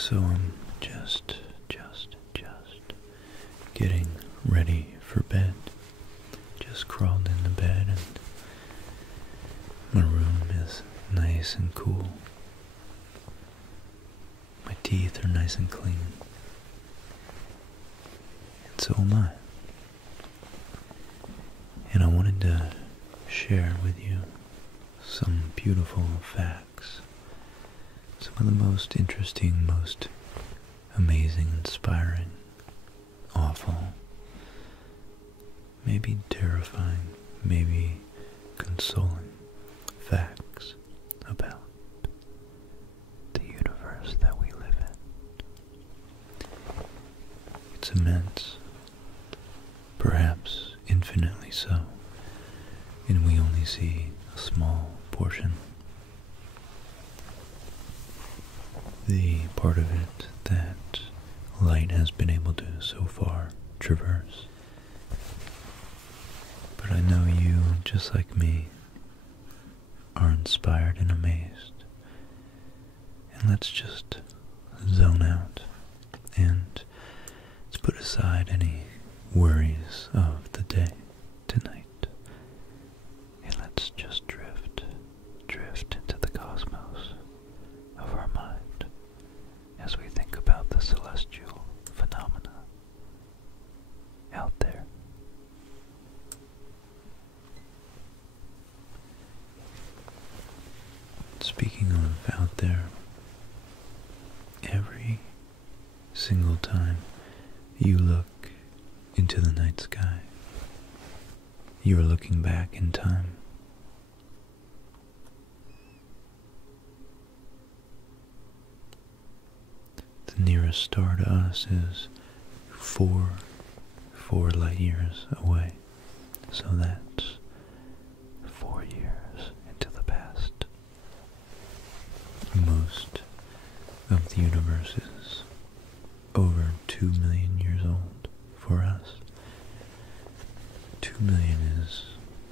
So I'm just getting ready for bed. Just crawled into bed and my room is nice and cool. My teeth are nice and clean. And so am I. And I wanted to share with you some beautiful facts. Some of the most interesting, most amazing, inspiring, awful, maybe terrifying, maybe consoling facts about the universe that we live in. It's immense, perhaps infinitely so, and we only see a small portion. The part of it that light has been able to so far traverse. But I know you, just like me, are inspired and amazed. And let's just zone out and let's put aside any worries of the day tonight. And let's just drift into the cosmos of our mind as we think about the celestial phenomena out there. Speaking of out there, every single time you look into the night sky, you are looking back in time. The nearest star to us is four light years away. So that's 4 years into the past. Most of the universe is over 2 million years old for us. 2 million is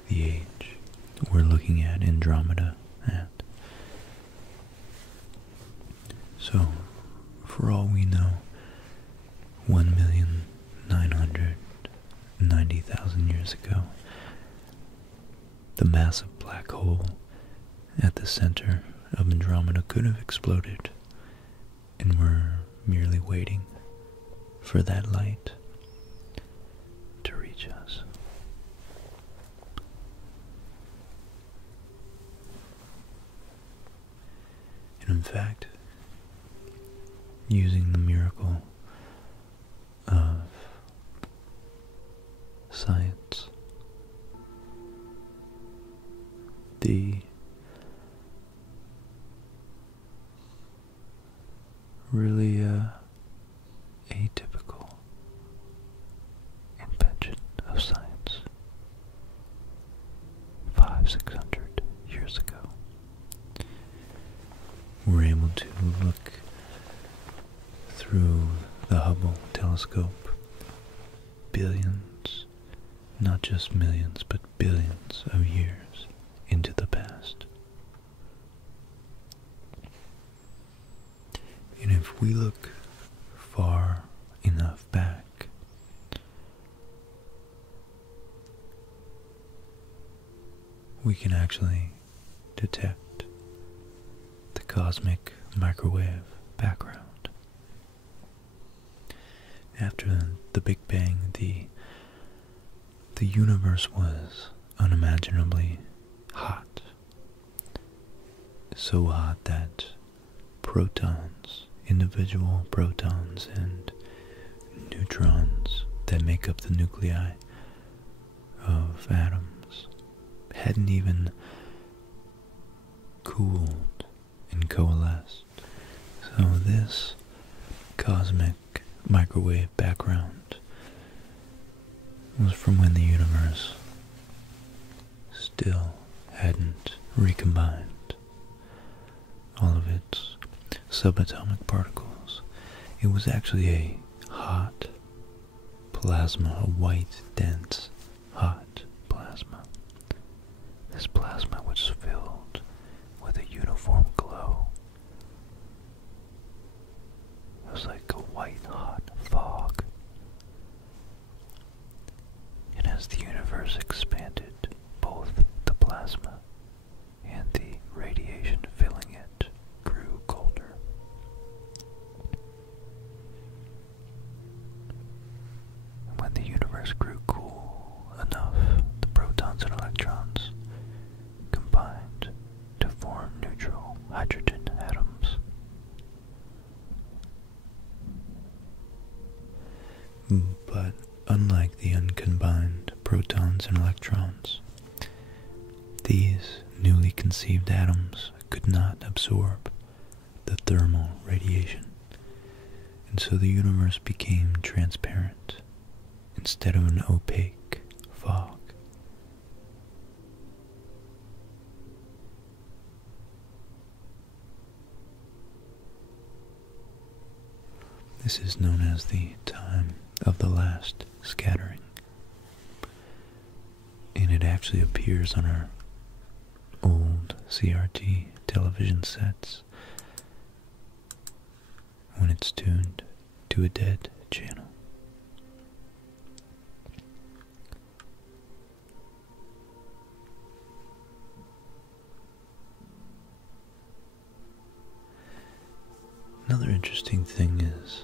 the age we're looking at Andromeda at. So, for all we know, 1,990,000 years ago, the massive black hole at the center of Andromeda could have exploded, and we're merely waiting for that light to reach us. And in fact, using the miracle of science, the really atypical invention of science 500-600 years ago, we're able to look through the Hubble telescope billions, not just millions, but billions of years into the past. And if we look far enough back, we can actually detect the cosmic microwave background. After the Big Bang, the universe was unimaginably hot. So hot that protons, individual protons and neutrons that make up the nuclei of atoms, hadn't even cooled and coalesced. So this cosmic microwave background was from when the universe still hadn't recombined all of its subatomic particles. It was actually a hot plasma, a white, dense, hot plasma. This plasma was filled with a uniform glow. was like a white hot fog. And as the universe expanded, both the plasma and the radiation filling it grew colder. When the universe grew cool enough, the protons and electrons combined to form neutral hydrogen atoms. But unlike the uncombined protons and electrons, these newly conceived atoms could not absorb the thermal radiation, and so the universe became transparent instead of an opaque fog. This is known as the time of the last scattering, and it actually appears on our old CRT television sets when it's tuned to a dead channel. Another interesting thing is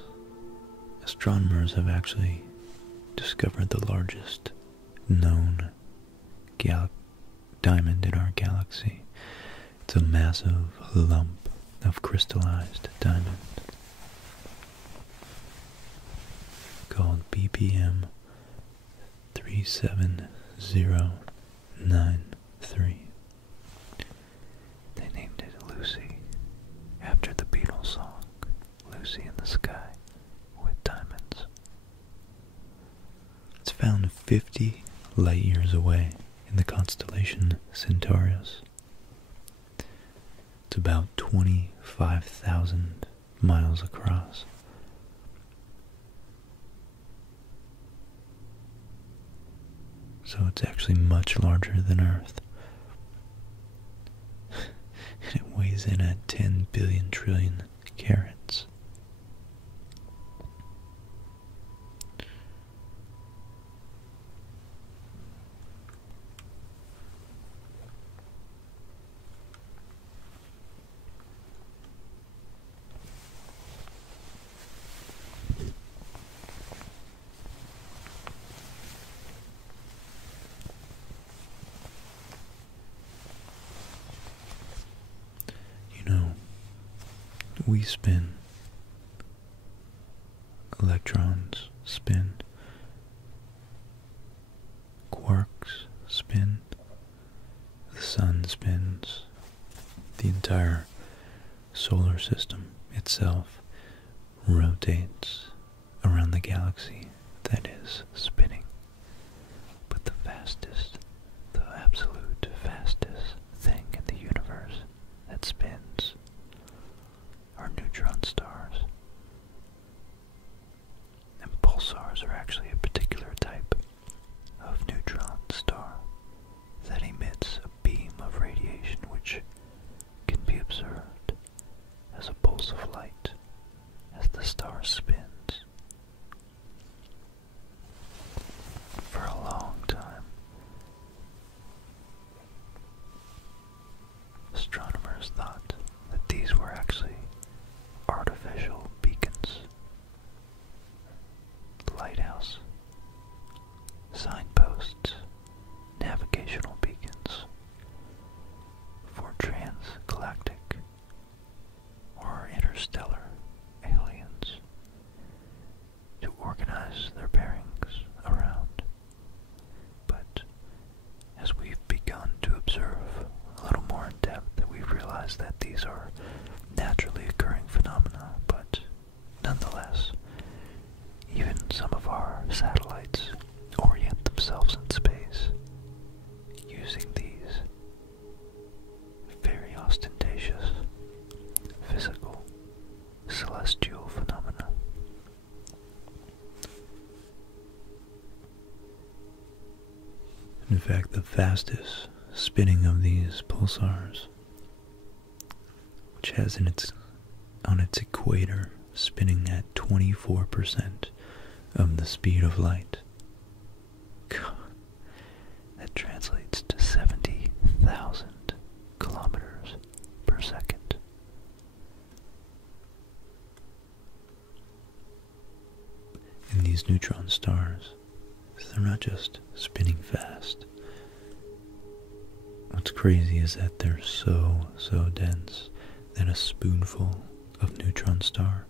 astronomers have actually discovered the largest known diamond in our galaxy. It's a massive lump of crystallized diamond called BPM 37093. They named it Lucy after the Beatles song Lucy in the Sky with Diamonds. It's found 50 light years away in the constellation Centaurus. It's about 25,000 miles across. So it's actually much larger than Earth. And it weighs in at 10 billion trillion carats. We spin, electrons spin, quarks spin, the sun spins, the entire solar system itself rotates around the galaxy that is spinning. But the fastest, the absolute fastest thing in the universe that spins are neutron stars. And pulsars are actually a particular type of neutron star that emits a beam of radiation which can be observed as a pulse of light as the star spins. For a long time, astronomers thought that these were actually artificial beacons, lighthouse, signposts, navigational beacons for transgalactic or interstellar aliens to organize their bearings around. But as we've begun to observe a little more in depth, we've realized that these are naturally occurring phenomena, but nonetheless, even some of our satellites orient themselves in space using these very ostentatious physical celestial phenomena. In fact, the fastest spinning of these pulsars, which has on its equator spinning at 24% of the speed of light. God, that translates to 70,000 kilometers per second. And these neutron stars, they're not just spinning fast. What's crazy is that they're so dense that a spoonful of neutron star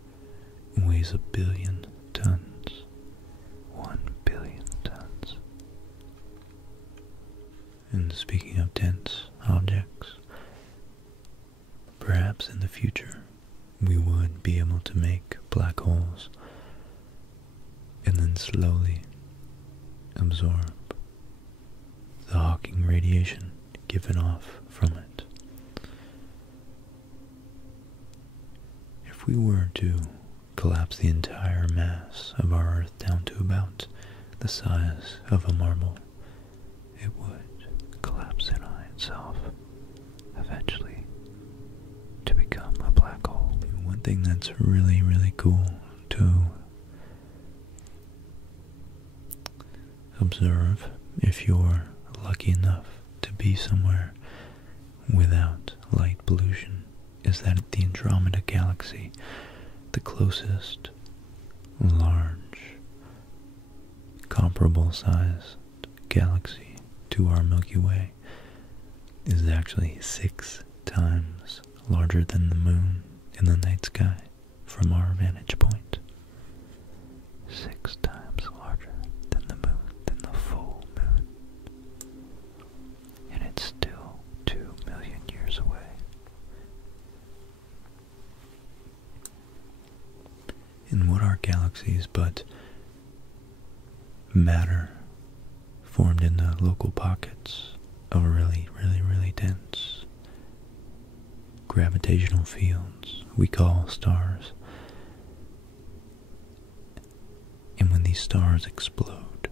weighs 1 billion tons. 1 billion tons. And speaking of dense objects, perhaps in the future we would be able to make black holes and then slowly absorb the Hawking radiation given off from it. If we were to collapse the entire mass of our Earth down to about the size of a marble, it would collapse in on itself eventually to become a black hole. One thing that's really cool to observe, if you're lucky enough to be somewhere without light pollution, is that the Andromeda Galaxy, the closest large comparable sized galaxy to our Milky Way, is actually 6 times larger than the moon in the night sky from our vantage point. 6 times larger than the moon, than the full moon. And it's still 2 million years away. And what are galaxies but matter formed in the local pockets of really dense gravitational fields we call stars. And when these stars explode,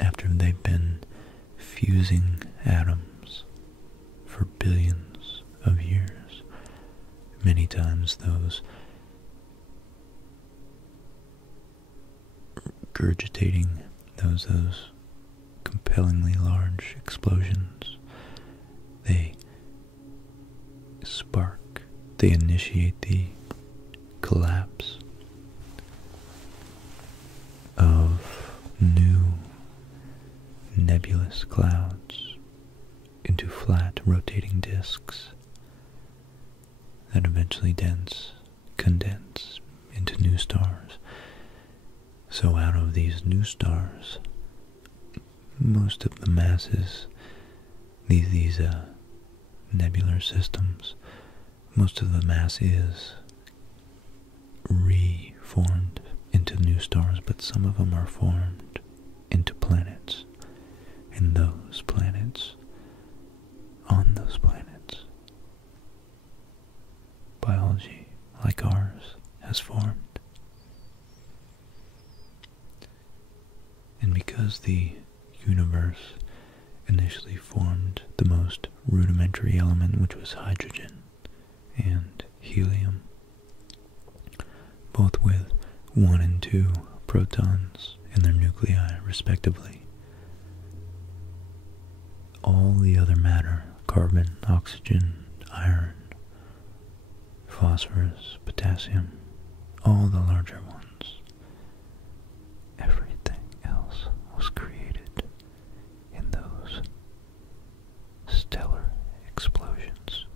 after they've been fusing atoms for billions of years, many times those regurgitating, those compellingly large explosions, they spark, they initiate the collapse of new nebulous clouds into flat rotating disks that eventually condense into new stars. So out of these new stars, most of the masses, these nebular systems, most of the mass is reformed into new stars, but some of them are formed into planets. And those planets, on those planets, biology like ours has formed. And because the universe initially formed the most rudimentary element, which was hydrogen and helium, both with 1 and 2 protons in their nuclei respectively, all the other matter, carbon, oxygen, iron, phosphorus, potassium, all the larger ones, everything else was created in those stellar explosions,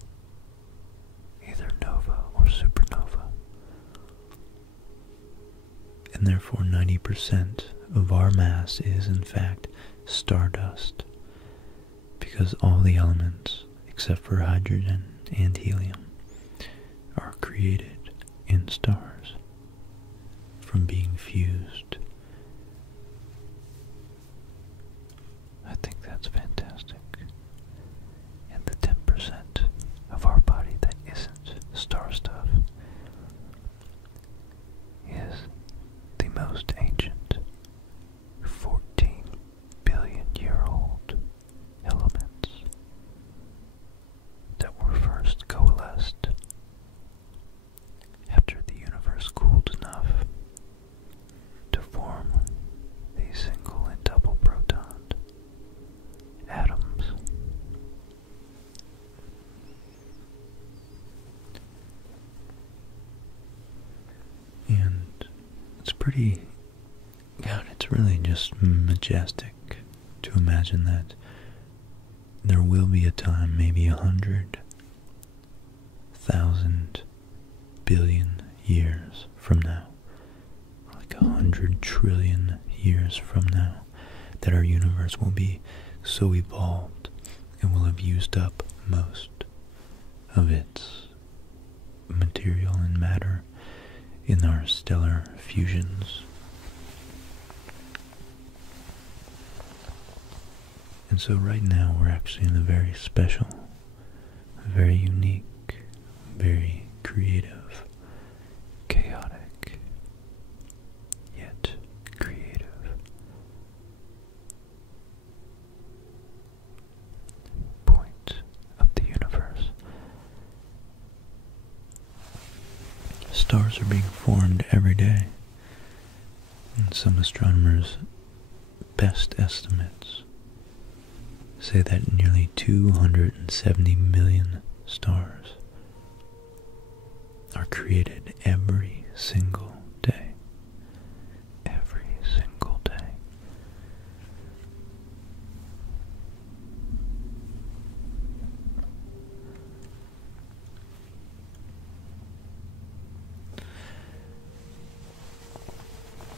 either nova or supernova. And therefore 90% of our mass is in fact stardust, because all the elements except for hydrogen and helium are created in stars from being fused. I think that's fantastic. And the 10% of our body that isn't star stuff is the most ancient 14 billion year old elements that were first coalesced after the universe cooled enough it's pretty, God, it's really just majestic to imagine that there will be a time, maybe 100,000 billion years from now, like 100 trillion years from now, that our universe will be so evolved and will have used up most of its material and matter in our stellar fusions. And so right now we're actually in a very special, very unique, very creative, chaotic, yet creative point of the universe. Stars are being formed every day, and some astronomers' best estimates say that nearly 270 million stars are created every single day. Every single day.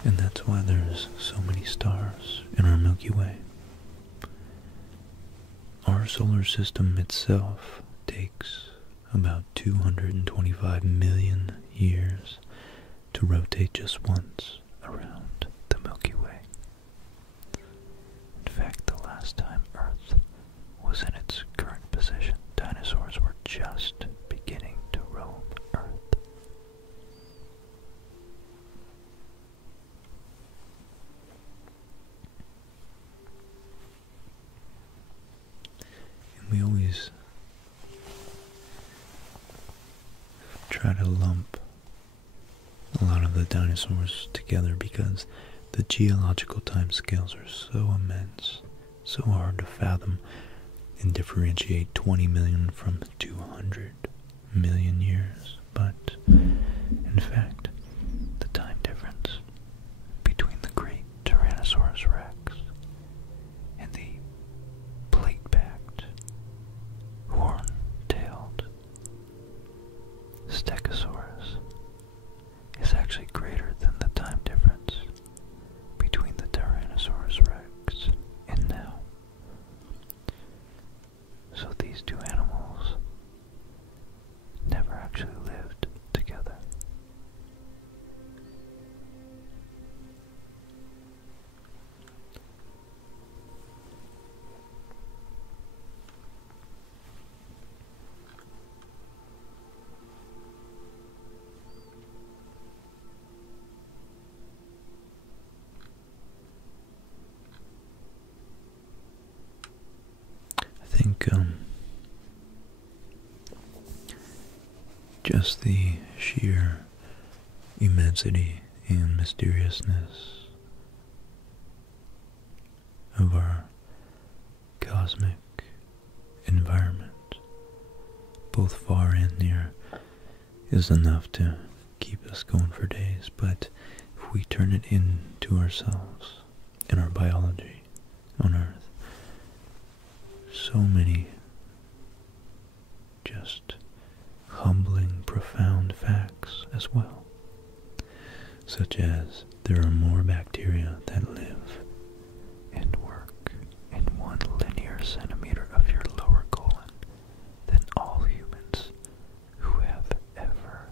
And that's why there's so many stars in our Milky Way. Our solar system itself takes about 225 million years to rotate just once around the Milky Way. In fact, the last time Earth was in its current position, dinosaurs were just beginning to roam Earth. We always try to lump a lot of the dinosaurs together because the geological timescales are so immense, so hard to fathom and differentiate 20 million from 200 million years. But in fact, the time difference between the great Tyrannosaurus rex and the plate-backed, horn-tailed Stegosaurus is actually greater than the time difference between the Tyrannosaurus rex and now. So these two animals never actually lived together. I think just the sheer immensity and mysteriousness of our cosmic environment, both far and near, is enough to keep us going for days. But if we turn it into ourselves, in our biology on Earth, so many just humbling, profound facts as well, such as there are more bacteria that live and work in 1 linear centimeter of your lower colon than all humans who have ever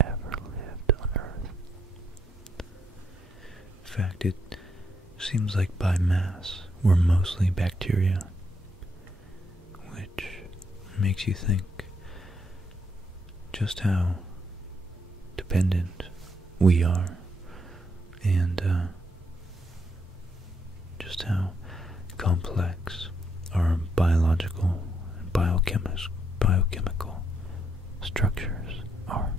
lived on Earth. In fact, it seems like by mass we're mostly bacteria, which makes you think just how dependent we are, and just how complex our biological and biochemical structures are.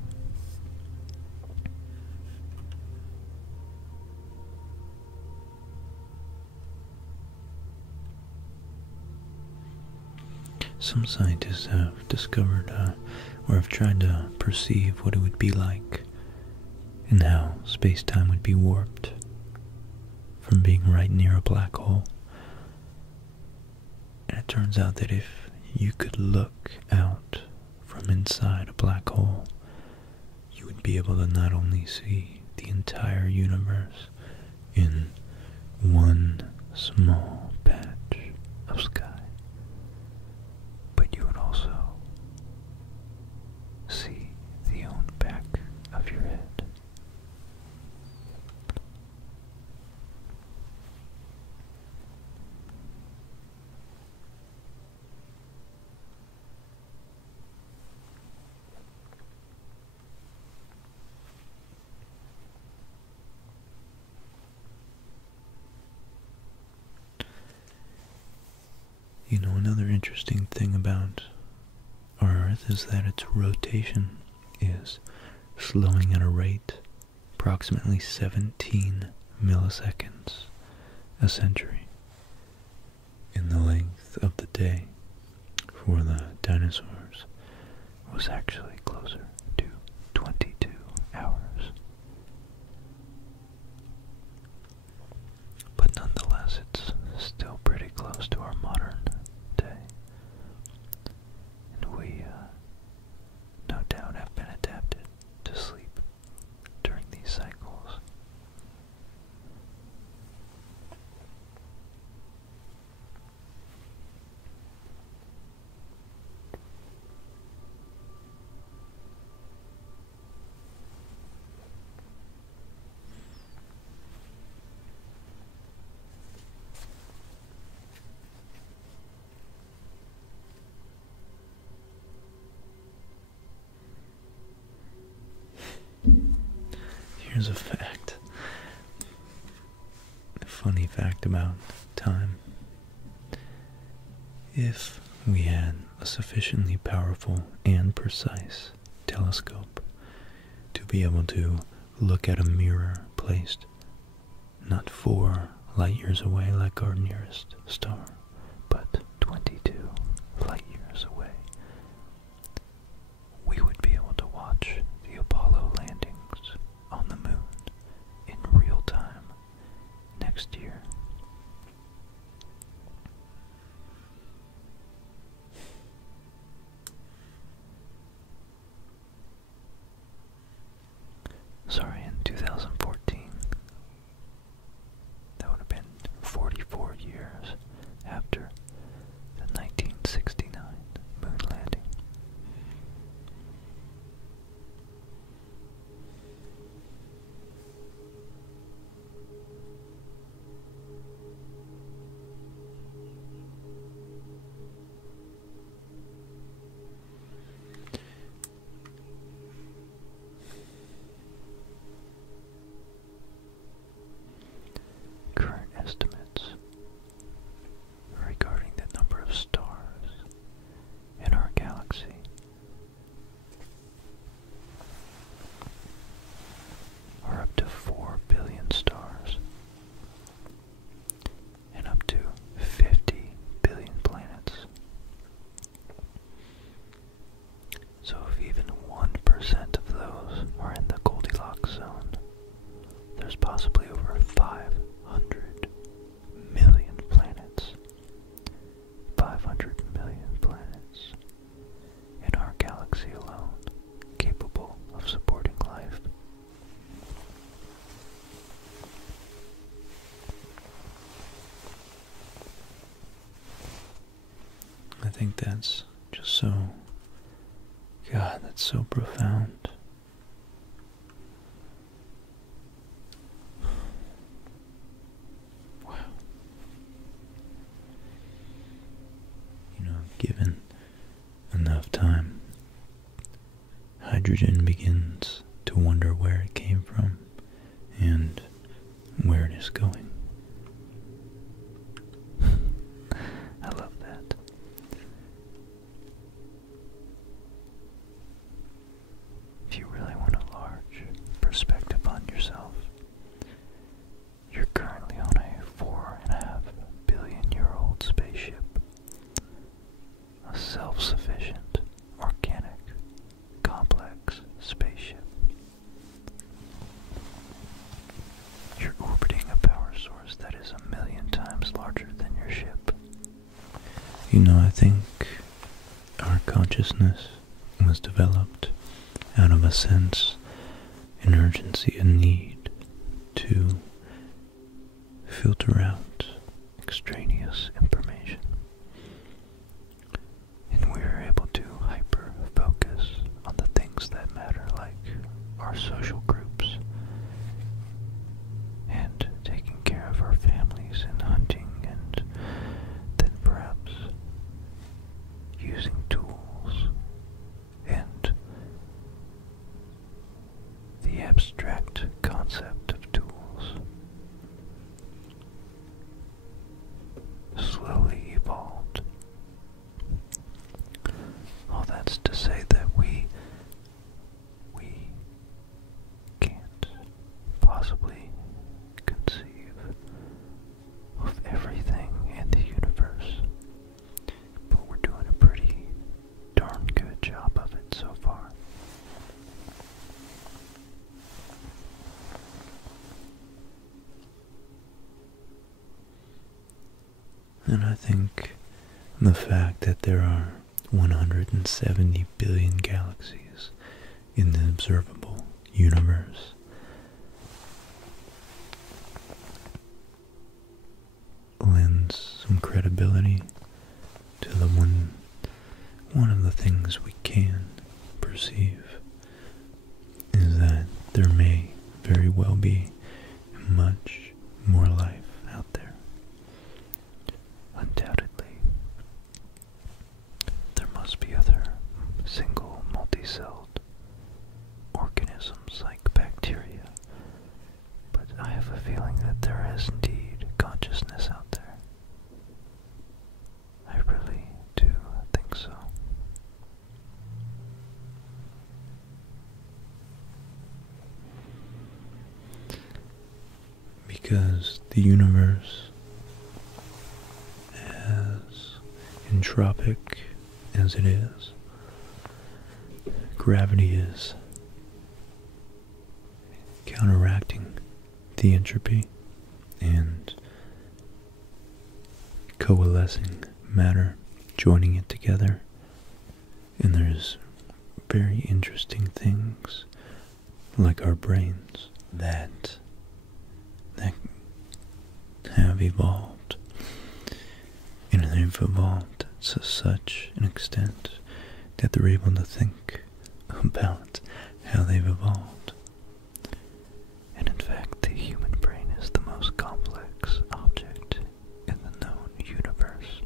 Some scientists have discovered or have tried to perceive what it would be like and how space-time would be warped from being right near a black hole. And it turns out that if you could look out from inside a black hole, you would be able to not only see the entire universe in one small patch of sky, but you would also see the own back of your head. You know, another interesting thing about our Earth is that its rotation is slowing at a rate approximately 17 milliseconds a century. And the length of the day for the dinosaurs was actually closer to 22 hours. But nonetheless, it's still pretty close to our modern day. And we, no doubt, have been adapted to sleep during these cycles. Here's a fact. A funny fact about time. If we had a sufficiently powerful and precise telescope to be able to look at a mirror placed not 4 light years away like our nearest star, but 22 light years away, we would be able to watch the Apollo landings on the moon in real time next year. Sorry, in 2014. That would have been 44 years after the 1969 moon landing. Current estimates regarding the number of stars in our galaxy are up to 4 billion stars and up to 50 billion planets. So if even 1% of those are in the Goldilocks zone, there's possibly over 500 million planets. 500 million planets in our galaxy alone capable of supporting life. I think that's just so, God, that's so profound. Wow. You know, given enough time, hydrogen begins to wonder where it came from and where it is going. I love that. If you really want a large perspective on yourself, you're currently on a 4.5 billion-year-old spaceship. A self-sufficient, organic, complex spaceship. I think our consciousness was developed out of a sense, an urgency, a need to filter out extraneous information. And we are able to hyper-focus on the things that matter, like our social groups, and taking care of our families, and hunting, and then perhaps using tools, and the abstract concept of tools slowly evolved. All that's to say that we can't possibly conceive of everything in the universe, but we're doing a pretty darn good job of it so far. And I think the fact that there are 170 billion galaxies in the observable universe lends some credibility to the one of the things we can perceive is that there may very well be much more life out there. Undoubtedly, there must be other single multi-celled organisms like bacteria, but I have a feeling that there is indeed consciousness out there. I really do think so. Because the universe, as entropic as it is, gravity is counteracting the entropy and coalescing matter, joining it together, and there's very interesting things like our brains that have evolved, and they've evolved to such an extent that they're able to think about how they've evolved. And in fact, the human brain is the most complex object in the known universe,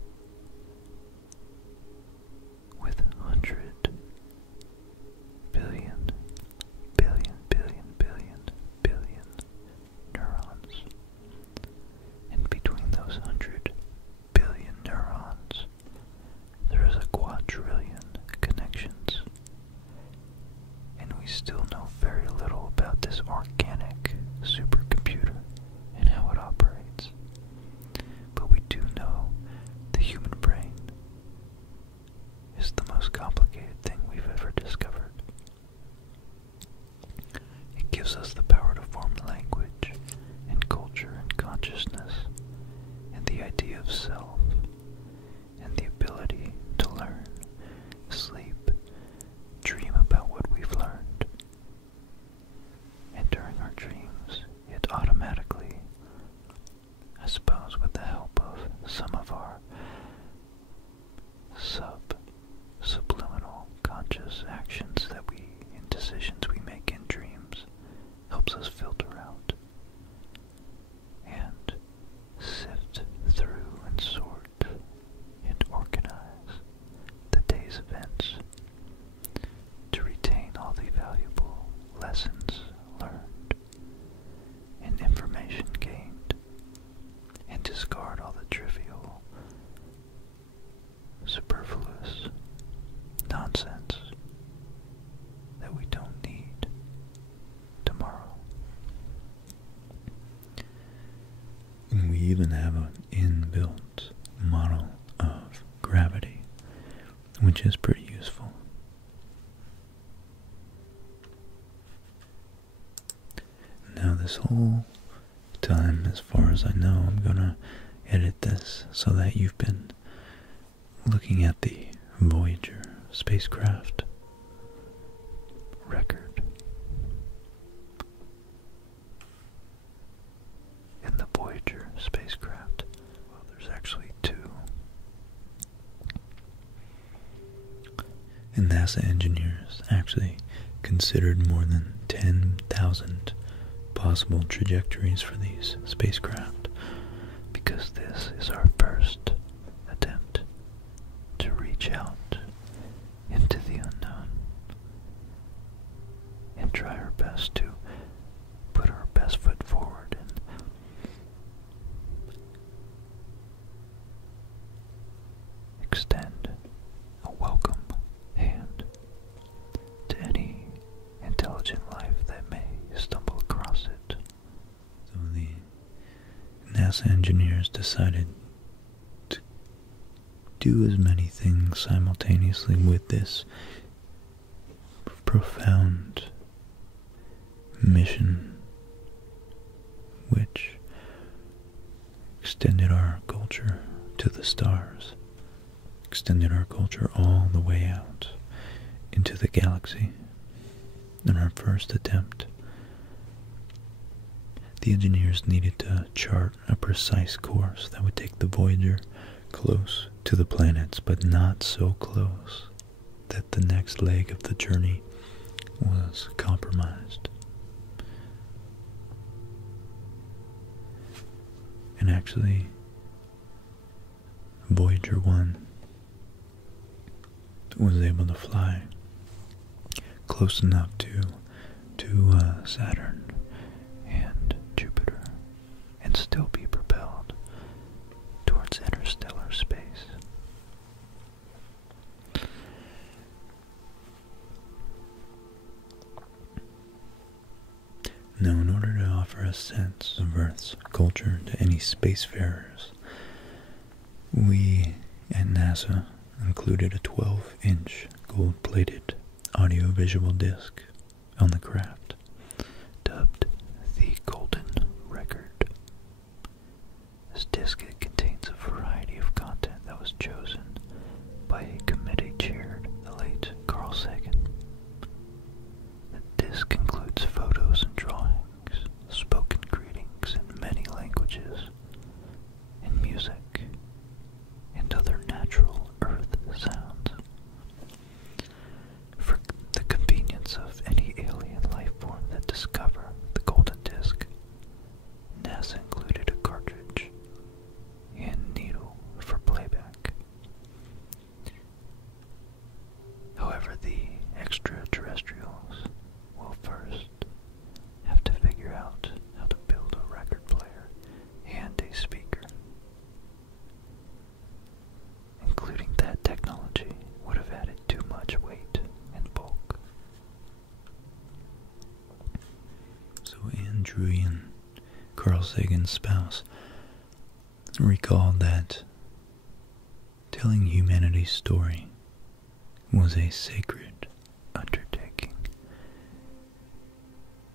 with 100 billion neurons. And between those 100 billion neurons, there is a quadrillion connections. And we still know very little about this organic supercomputer and how it operates. But we do know the human brain is the most complicated thing we've ever discovered. It gives us the power to form language and culture and consciousness and the idea of self and the ability to learn, sleep, dream about what we've learned. And during our dreams, it automatically, I suppose with the help of some of our subliminal conscious actions and decisions we make in dreams, helps us filter out and sift through and sort and organize the day's events to retain all the valuable lessons learned and information gained, and discard all the trivial, superfluous nonsense that we don't need tomorrow. And we even have an inbuilt model of gravity, which is pretty useful. Now this whole time, as far as I know, I'm gonna edit this so that you've been looking at the Voyager spacecraft record. In the Voyager spacecraft, well, there's actually two. And NASA engineers actually considered more than 10,000 possible trajectories for these spacecraft, because this is our first attempt to reach out into the unknown and try our best to put our best foot forward and extend a welcome hand to any intelligent life that may stumble across it. So the NASA engineers decided to do as many things simultaneously with this profound mission, which extended our culture to the stars, extended our culture all the way out into the galaxy. In our first attempt, the engineers needed to chart a precise course that would take the Voyager close to the planets, but not so close that the next leg of the journey was compromised. And actually, Voyager 1 was able to fly close enough to Saturn and Jupiter and still be propelled towards interstellar space. Now, in order to offer a sense of Earth's culture to any spacefarers, we at NASA included a 12-inch gold-plated audiovisual disc on the craft, dubbed the Golden Record. This disc contains a variety of content that was chosen by a committee chaired the late Carl Sagan. The disc includes photos and drawings, spoken greetings in many languages, and music, and other natural Earth sounds. For the convenience of any alien life form that discover the golden disc, NASA included a cartridge and needle for playback. However, the extraterrestrials will first have to figure out how to build a record player and a speaker. Including that technology would have added too much weight and bulk. So Ann Druyan, Carl Sagan's spouse, recalled that telling humanity's story was a sacred undertaking.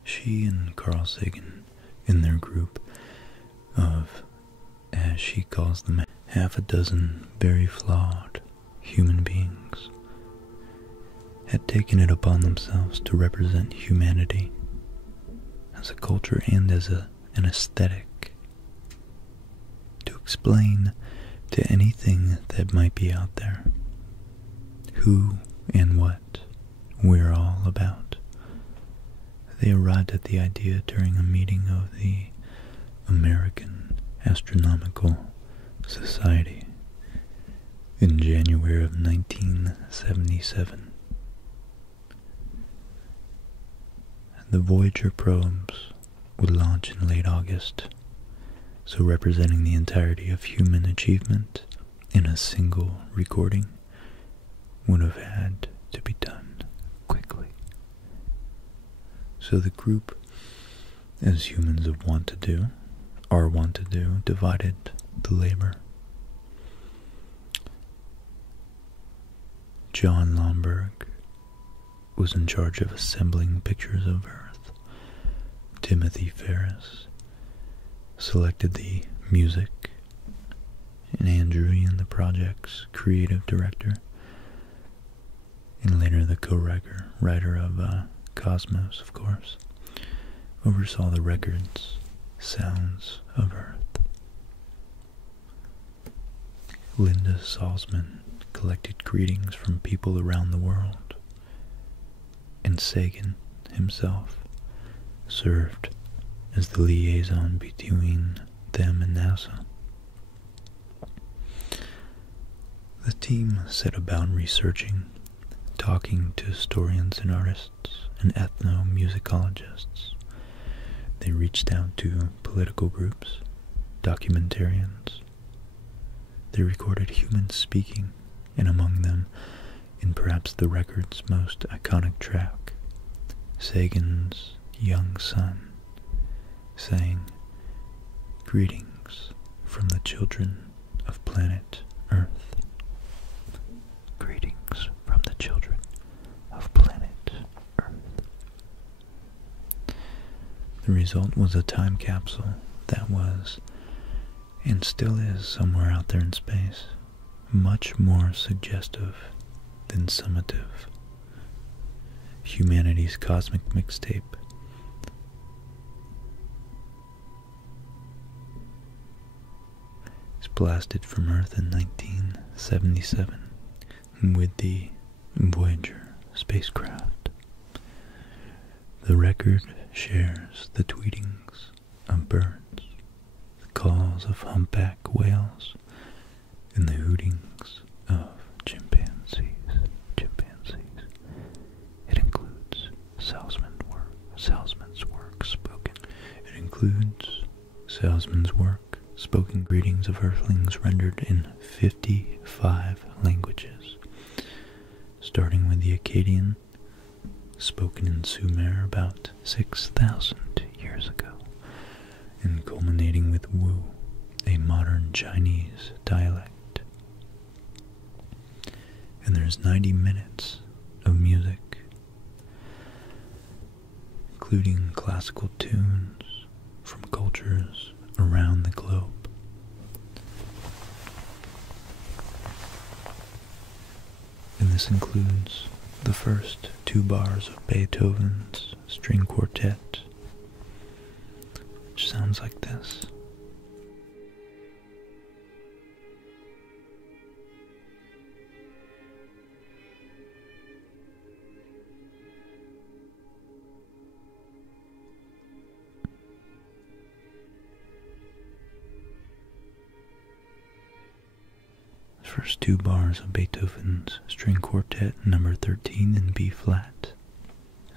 She and Carl Sagan, in their group of, as she calls them, half a dozen very flawed human beings, had taken it upon themselves to represent humanity as a culture and as an aesthetic, to explain to anything that might be out there who and what we're all about. They arrived at the idea during a meeting of the American Astronomical Society in January of 1977. The Voyager probes would launch in late August, so representing the entirety of human achievement in a single recording would have had to be done quickly. So the group, as humans are wont to do, divided the labor. John Lomberg was in charge of assembling pictures of Earth. Timothy Ferris selected the music and Andrewian, the project's creative director, and later the co-writer of Cosmos, of course, oversaw the record's Sounds of Earth. Linda Salzman collected greetings from people around the world, and Sagan himself served as the liaison between them and NASA. The team set about researching, talking to historians and artists and ethnomusicologists. They reached out to political groups, documentarians. They recorded humans speaking, and among them, in perhaps the record's most iconic track, Sagan's young son sang, "Greetings from the children of planet Earth." Greetings from the children of planet Earth. The result was a time capsule that was, and still is somewhere out there in space, much more suggestive than summative. Humanity's cosmic mixtape. It's blasted from Earth in 1977 with the Voyager spacecraft. The record shares the tweetings of birds, the calls of humpback whales, and the hootings of chimpanzees. It includes Salzman's work spoken. It includes Salzman's work, spoken greetings of Earthlings rendered in 55 languages, starting with the Akkadian, spoken in Sumer about 6,000 years ago, and culminating with Wu, a modern Chinese dialect. And there's 90 minutes of music, including classical tunes from cultures around the globe. And this includes the first 2 bars of Beethoven's string quartet, which sounds like this. First 2 bars of Beethoven's string quartet number 13 in B flat.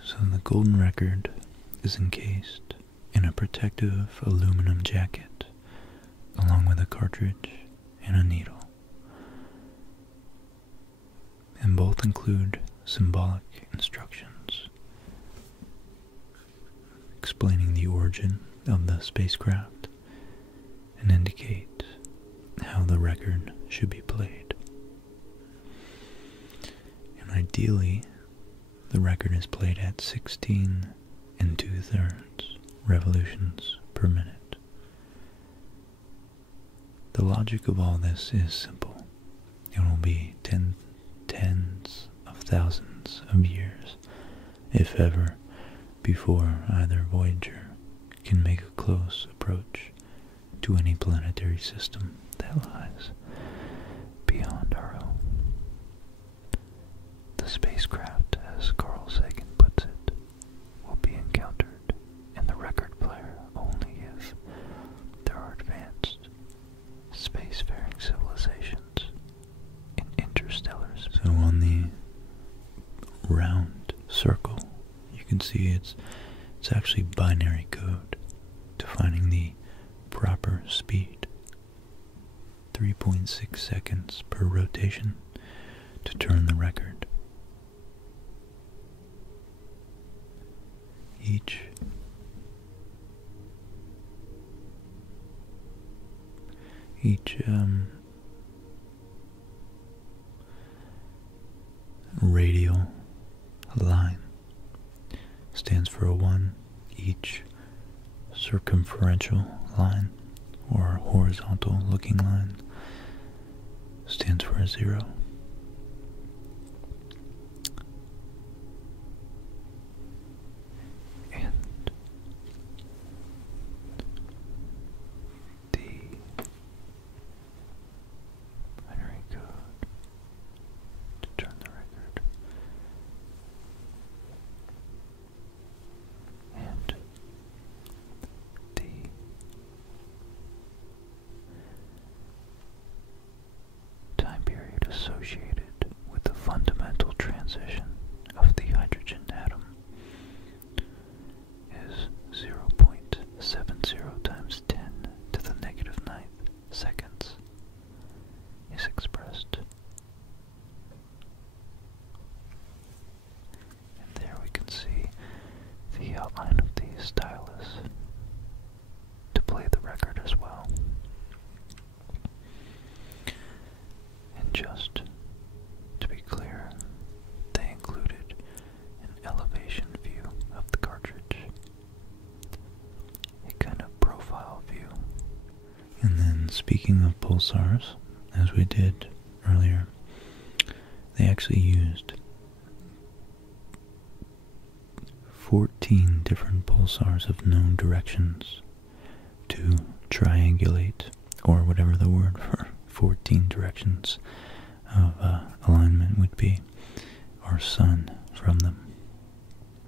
So the golden record is encased in a protective aluminum jacket, along with a cartridge and a needle. And both include symbolic instructions explaining the origin of the spacecraft and indicate how the record should be played. And ideally, the record is played at 16 2/3 revolutions per minute. The logic of all this is simple. It will be tens of thousands of years, if ever, before either Voyager can make a close approach to any planetary system that lies beyond our own. The spacecraft, as Carl Sagan puts it, will be encountered in the record player only if there are advanced spacefaring civilizations in interstellar space. So on the round circle, you can see it's actually binary code defining the proper speed. 3.6 seconds per rotation to turn the record. Each radial line stands for a 1. Each circumferential line or horizontal looking line stands for a 0. And the binary code to turn the record, and the time period associated with the fundamental transition of the hydrogen atom is 0.70 times 10 to the negative 9th seconds is expressed. And there we can see the outline of the stylus to play the record as well. And just to be clear, they included an elevation view of the cartridge, a kind of profile view. And then, speaking of pulsars, as we did earlier, they actually used 14 different pulsars of known directions to triangulate, or whatever the word for 14 directions of alignment would be, our sun from them.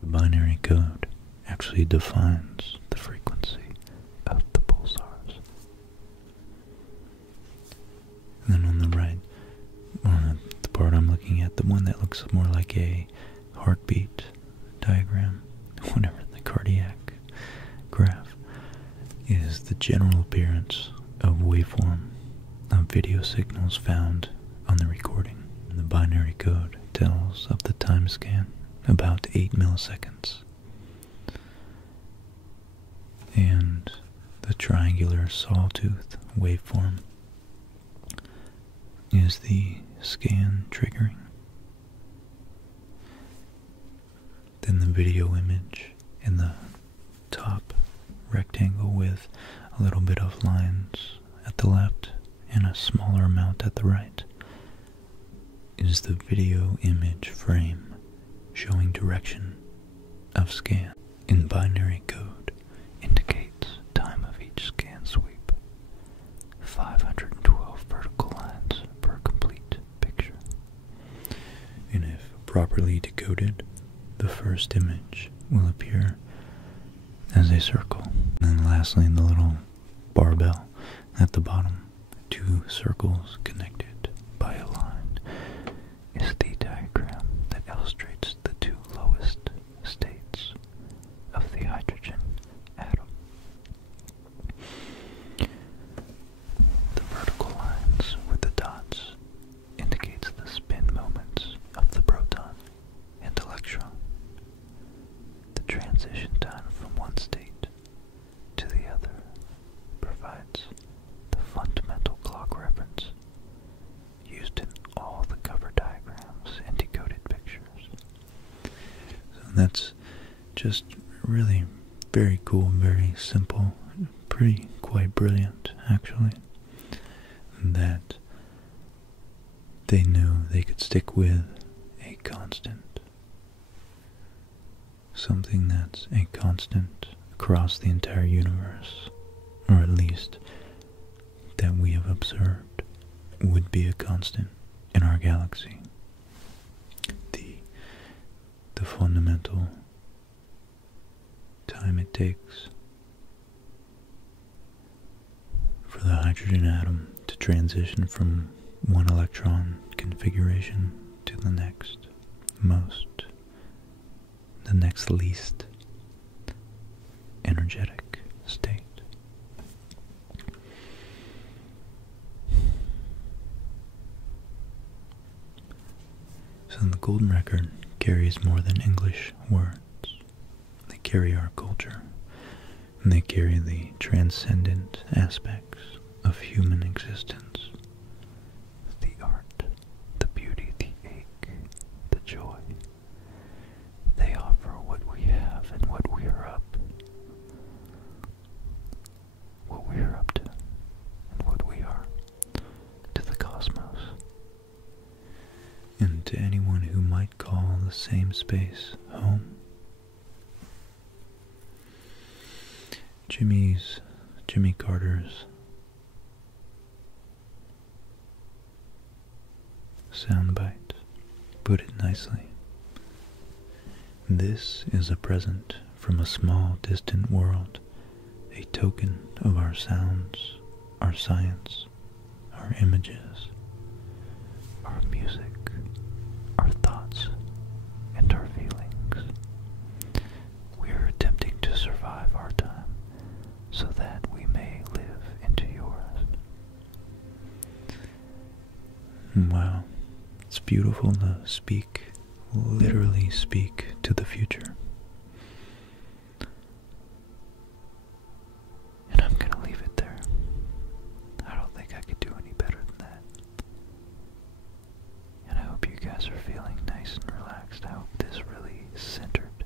The binary code actually defines the frequency of the pulsars. And then on the right, on the part I'm looking at, the one that looks more like a heartbeat diagram, whatever, the cardiac graph, is the general appearance of waveform of video signals found on the recording. And the binary code tells of the time scan, about 8 milliseconds. And the triangular sawtooth waveform is the scan triggering. Then the video image in the top rectangle with a little bit of lines at the left and a smaller amount at the right is the video image frame showing direction of scan. In binary code indicates time of each scan sweep, 512 vertical lines per complete picture. And if properly decoded, the first image will appear as a circle. And then lastly, in the little barbell at the bottom, 2 circles connected by a line, is the diagram that illustrates the 2 lowest states of the hydrogen atom. The vertical lines with the dots indicates the spin moments of the proton and electron. The transition time from one state to the other provides the fundamental clock reference used in all the cover diagrams and decoded pictures. So that's just really very cool, very simple, pretty quite brilliant actually, that they knew they could stick with a constant, something that's a constant across the entire universe, or at least that we have observed would be a constant in our galaxy. The fundamental time it takes for the hydrogen atom to transition from one electron configuration to the next least energetic state. So the golden record carries more than English words. They carry our culture, and they carry the transcendent aspects of human existence. The art, the beauty, the ache, the joy. They offer what we have and what we are up to, and what we are to the cosmos. same space, home. Jimmy Carter's soundbite put it nicely. This is a present from a small distant world, a token of our sounds, our science, our images, our music, our thoughts, and our feelings. We are attempting to survive our time so that we may live into yours. Wow, it's beautiful to speak, literally speak to the future. And I'm gonna leave it there. I don't think I could do any better than that. And I hope you guys are feeling nice and relaxed. I hope this really centered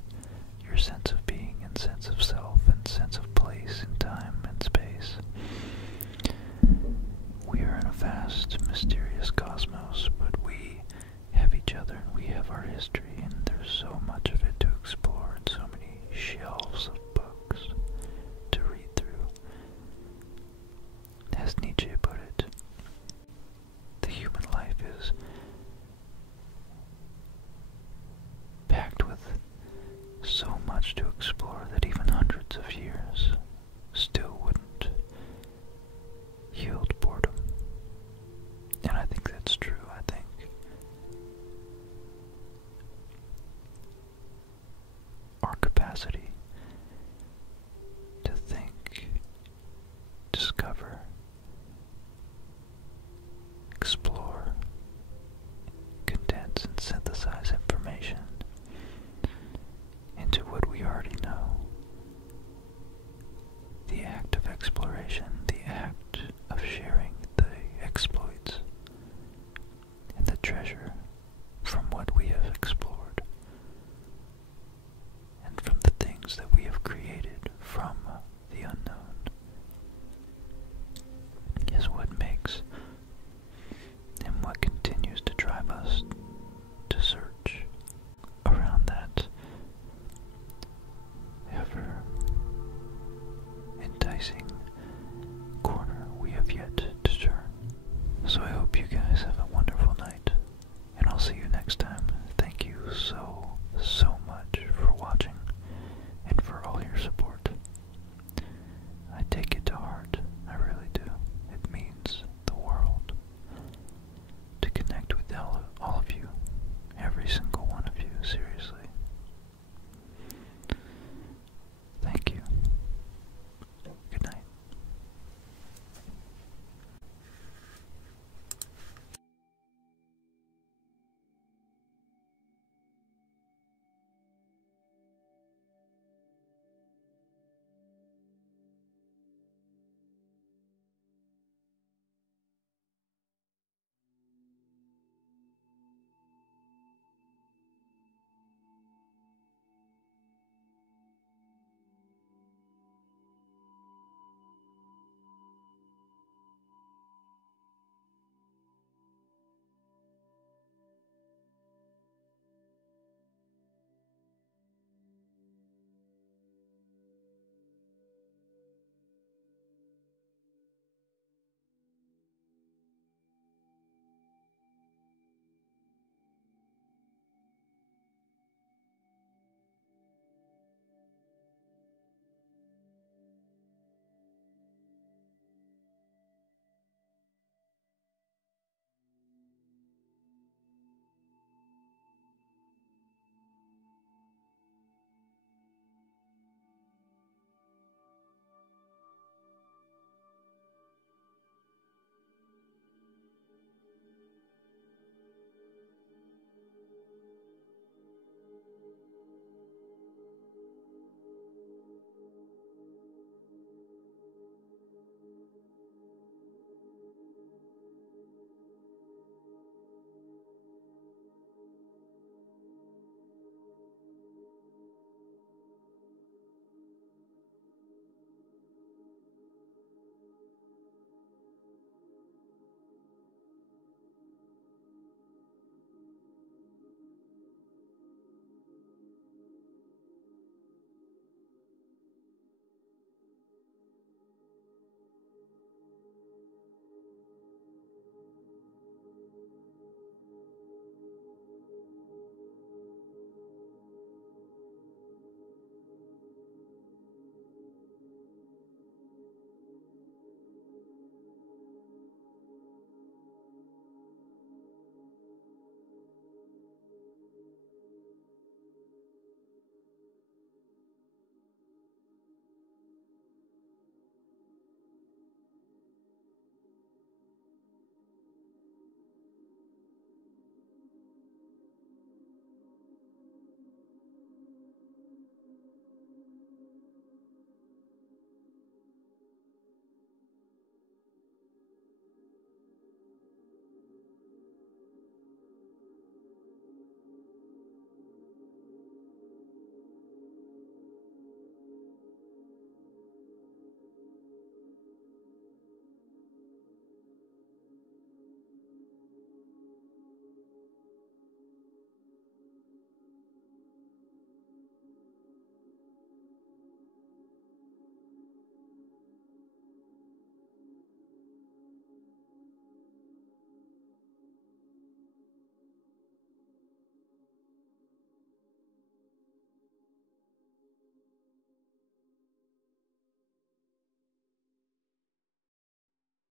your sense of being and sense of self and sense of place and time and space. We are in a vast, mysterious cosmos, but we have each other and we have our history, and there's so much of it to explore and so many shelves of books to read through. As Nietzsche put it, the human life is packed with so much to explore that even hundreds of years still wouldn't yield boredom. And I think that's true. I think our capacity to think, discover, explore, condense and synthesize information into what we already know. The act of exploration, the act of sharing the exploits and the treasure from what we have explored and from the things that we have created from the unknown is what makes and what continues to drive us to search around that ever enticing